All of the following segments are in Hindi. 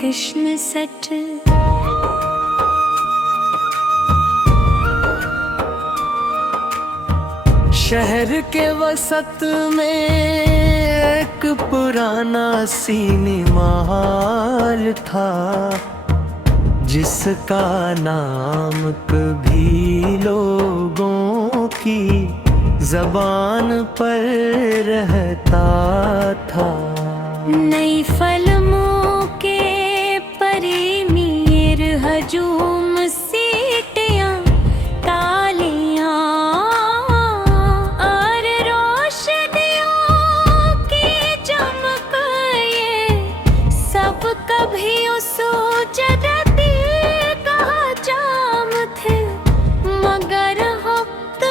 कृष्ण सट। शहर के वसत में एक पुराना सिनेमा हॉल था, जिसका नाम कभी लोगों की जबान पर रहता था। नई फिल्मों के प्रीमियर, हजूम, सीटियां, तालियां और रोशनियों की चमक, ये सब कभी उस जन्नती का जाम थे। मगर वक्त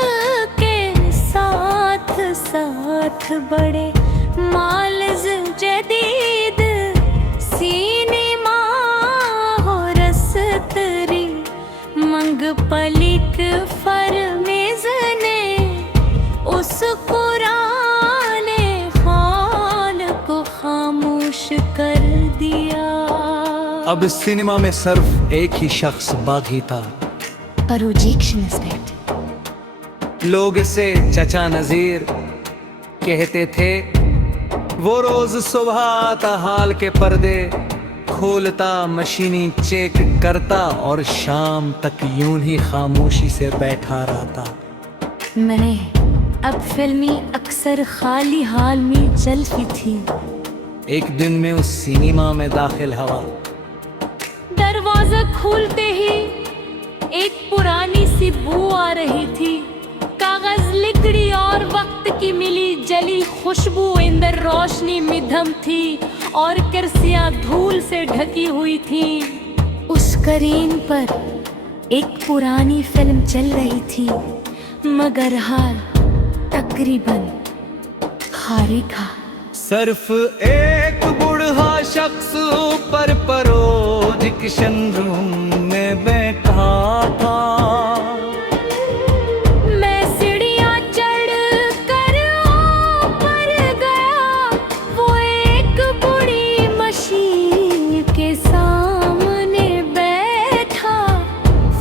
के साथ साथ बड़े माल्स जदीद सिनेमा हो रस्तरी मंग पलिक फरमेज ने उस पुराने हाल को खामोश कर दिया। अब सिनेमा में सिर्फ एक ही शख्स बाकी था, प्रोजेक्शन सेट। लोग इसे चचा नजीर कहते थे। वो रोज सुबह आता, हाल के पर्दे खोलता, मशीनी चेक करता और शाम तक यूं ही खामोशी से बैठा रहता। मैंने अब फिल्मी अक्सर खाली हाल में चलती थी। एक दिन में उस सिनेमा में दाखिल हवा, दरवाजा खोलते ही एक पुरानी सी बू आ रही थी। कागज, लकड़ी और वक्त की मिली जली खुशबू अंदर रोशनी मिधम थी और कुर्सियां धूल से ढकी हुई थी। उस स्क्रीन पर एक पुरानी फिल्म चल रही थी, मगर हाल तकरीबन खारी था। सिर्फ एक बूढ़ा शख्स ऊपर प्रोजेक्शन रूम में बैठा था। मैं सीढ़ियां चढ़ कर ऊपर गया, वो एक बड़ी मशीन के सामने बैठा,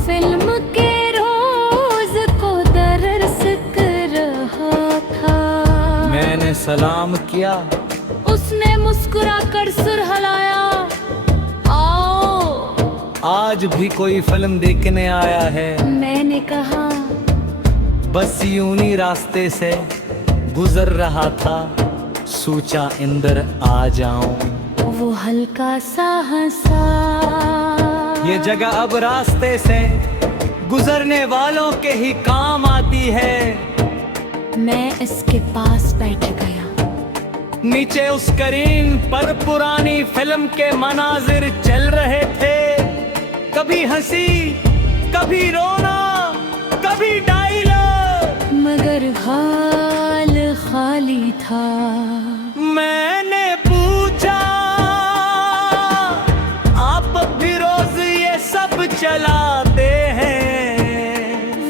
फिल्म के रोज को दरस कर रहा था। मैंने सलाम किया, उसने मुस्कुरा कर सुर हिलाया, आओ। आज भी कोई फिल्म देखने आया है? मैंने कहा, बस यूं रास्ते से गुजर रहा था, सोचा अंदर आ जाऊं। वो हल्का सा हंसा, ये जगह अब रास्ते से गुजरने वालों के ही काम आती है। मैं इसके पास बैठ गया। नीचे उस स्क्रीन पर पुरानी फिल्म के मनाजिर चल रहे थे, कभी हंसी, कभी रोना, कभी डायलॉग, मगर हाल खाली था। मैंने पूछा, आप भी रोज ये सब चलाते हैं?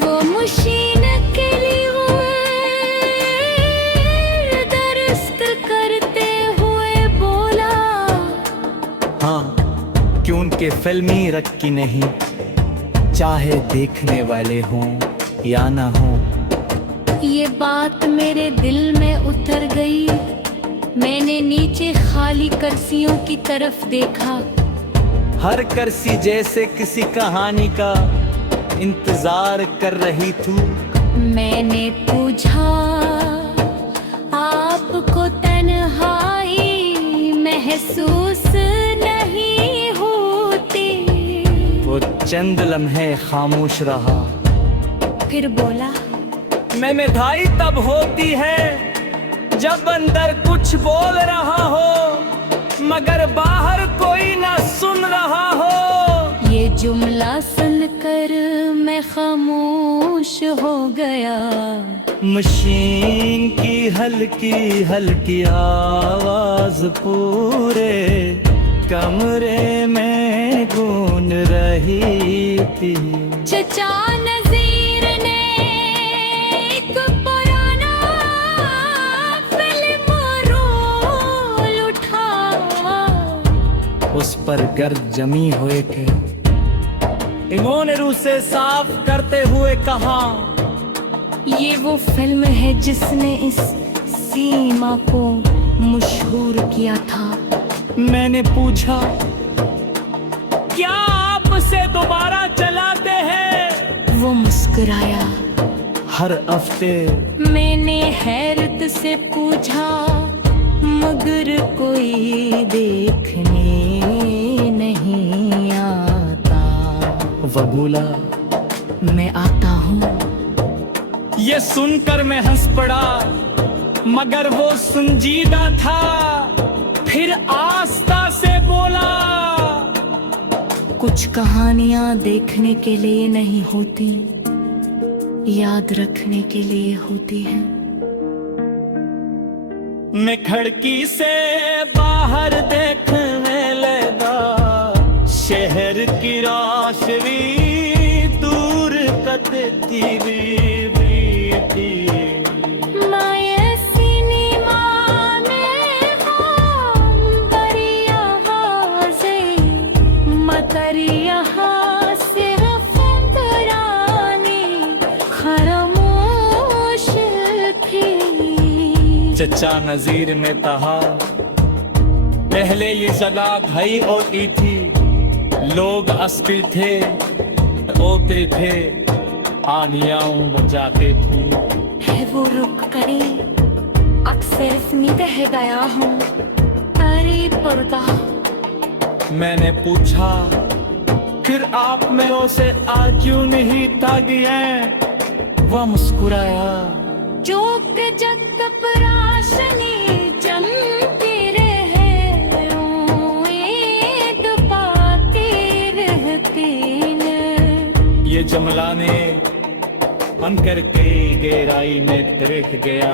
वो मशीन के लिए दरस्त करते हुए बोला, हाँ, क्यों उनके फिल्मी रख की नहीं, चाहे देखने वाले हों या ना हों। ये बात मेरे दिल में उतर गई। मैंने नीचे खाली कुर्सियों की तरफ देखा। हर कुर्सी जैसे किसी कहानी का इंतजार कर रही थी। मैंने पूछा, आपको तन्हाई महसूस नहीं होती? वो चंद लम्हे खामोश रहा, फिर बोला, मैं मिठाई तब होती है जब अंदर कुछ बोल रहा हो मगर बाहर कोई ना सुन रहा हो। ये जुमला सुनकर मैं खामोश हो गया। मशीन की हल्की हल्की आवाज पूरे कमरे में गूंज रही थी। चचा नजीर ने एक पुराना फिल्म रोल उठा, उस पर गर्द जमी हुए थे। इन्होंने रूह से साफ करते हुए कहा, ये वो फिल्म है जिसने इस सीमा को मशहूर किया था। मैंने पूछा, क्या आप उसे दोबारा चलाते हैं? वो मुस्कुराया। हर हफ्ते। मैंने हैरत से पूछा, मगर कोई देखने नहीं आता। वो बोला, मैं आता हूँ। ये सुनकर मैं हंस पड़ा, मगर वो संजीदा था। फिर आस्था से बोला, कुछ कहानियां देखने के लिए नहीं होती, याद रखने के लिए होती हैं। मैं खिड़की से बाहर देखने लगा, शहर की रोशनी दूर कतती हुई थी। मैं सिनेमा में हूँ, बड़ी आवाज़ें, मगर यहाँ सिर्फ पुरानी खामोश थी। चचा नजीर ने कहा, पहले ये जगह भई होती थी, लोग हंसते थे, होते थे, आनियाँ बजाते थे। है वो रुक करे, अक्सर स्मित है गया हूँ, अरे पर्दा। मैंने पूछा, फिर आप में उसे आज क्यों नहीं तागी है? वह मुस्कुराया, जोक जग पराशनी जमती रहे, उम्मीद पाती रहती न। ये जमलाने मन करके गहराई में तिरक गया।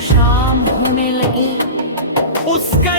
शाम होने लगी, उसका